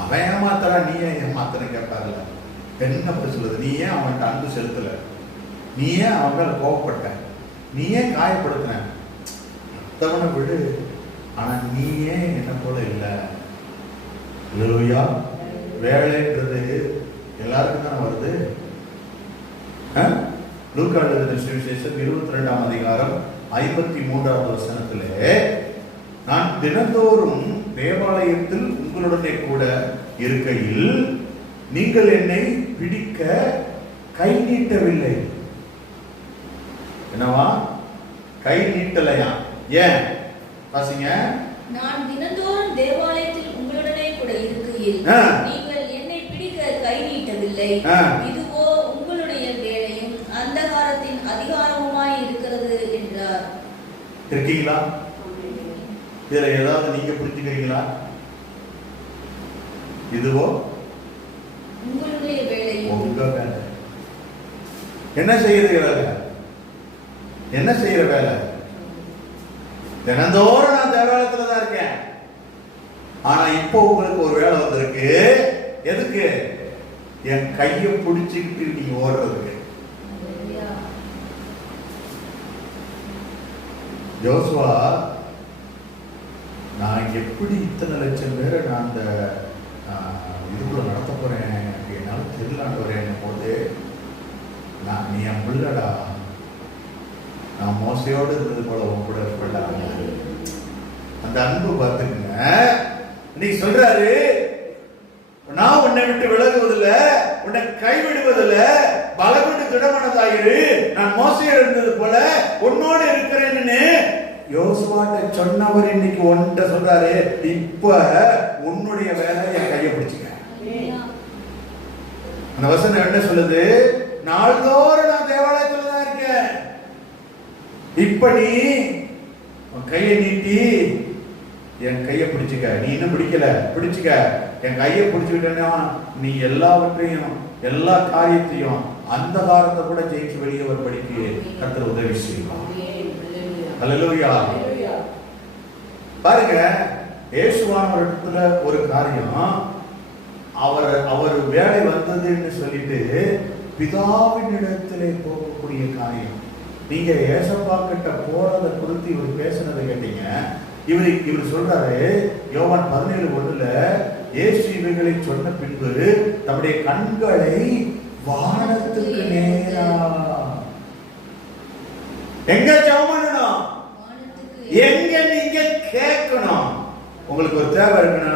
அவன் ஏமாத்தரா, நீ ஏன் ஏமாத்தன்னு கேட்பாருல. என்ன அப்படி சொல்லுது? நீ ஏன் அவன்கிட்ட அன்பு செலுத்தல? நீ ஏன் அவன் மேல கோபப்பட்ட? நீ ஏன் காயப்படுத்தின? மற்றவனை விடு, ஆனா நீ ஏன் என்ன போல இல்லை? இல்லையா? வேலைன்றது எல்லாருக்கும் தானே வருது. லூக்கா எழுதின சுவிசேஷம் 22ஆம் அதிகாரம் 53வது வசனத்திலே, நான் தினந்தோறும் தேவாலயத்தில் உங்களுடனே கூட இருக்கையில் நீங்கள் என்னை பிடிக்க கை நீட்டவில்லை. என்னவா? கை நீட்டலையா? ஏன்? வாசிங்க. நான் தினந்தோறும் தேவாலயத்தில் உங்களுடனே கூட இருக்கையில் நீங்கள் என்னை பிடிக்க கை நீட்டவில்லை. இதுவோ உங்களுடைய வேலையும் அந்தகாரத்தின் அதிகாரமுமாய் இருக்கிறது என்றார். இருக்கீங்களா? இதுல ஏதாவது நீங்க புரிஞ்சுக்கிறீங்களா? இதுவோ உங்களுடைய வேலை, உங்க வேலை. என்ன செய்யறது வேலை? என்ன செய்யற வேலை? தினந்தோறும் நான் தேவாலயத்துல தான் இருக்கேன். ஆனா இப்போ உங்களுக்கு ஒரு வேலை வந்திருக்கு. எதுக்கு? என் கையை பிடிச்சுக்கிட்டு நீங்க ஓடுறதுக்கு. யோசுவா, நான் எப்படி இத்தனை லட்சம் பேரை நான் அந்த இதுக்குள்ள நடத்த போறேன் என்னால தெரியலான்னு வரேன் போது, நீ என் பிள்ளடா, நான் மோசையோடு இருந்தது போல உன் கூட இருப்பேன். அந்த அன்பு பார்த்துக்குங்க. நீ சொல்றாரு, நான் உன்னை விட்டு விலகுவதில்லை, உன்னை கைவிடுவதில்லை, பலகொண்டு திடமனதாயிரு, நான் மோசையோடு இருந்தது போல உன்னோடு இருக்கிறேன்னு யோசுவாட்ட சொன்னவர் இன்னைக்கு ஒன்றை சொல்றாரு. இப்ப உன்னுடைய வேலை என் கையை பிடிச்சுக்க. அந்த வசனம் என்ன சொல்லுது? நாள்தோறும் நான் தேவாலயத்துல தான் இருக்கேன். இப்ப நீ கையை நீட்டி என் கையை பிடிச்சுக்க. நீ இன்னும் பிடிக்கல, பிடிச்சுக்க. என் கையை பிடிச்சுக்கிட்டேன்னா நீ எல்லாவற்றையும், எல்லா காரியத்தையும், அந்த காரத்தை கூட ஜெயிச்சு வெளியே வரும்படிக்கு கர்த்தர் உதவி செய்வார். அல்லேலூயா. பாருங்க, இயேசுவான இடத்துல ஒரு காரியம், அவர் வேலை வந்ததுன்னு சொல்லிட்டு பிதாவின் இடத்திலே போகக்கூடிய காரியம். நீங்க ஏசப்பா கிட்ட போறத குறித்து இவர் பேசினதை கேட்டீங்க. இவர் சொல்றாரு, யோவான் 17:1, இயேசு இவைகளை சொன்ன பின்பு தம்முடைய கண்களை வானத்துக்கு நேரா. எங்க ஜெபம் பண்ணணும்? எங்க நீங்க கேட்கணும்? உங்களுக்கு ஒரு தேவை இருக்குன்னா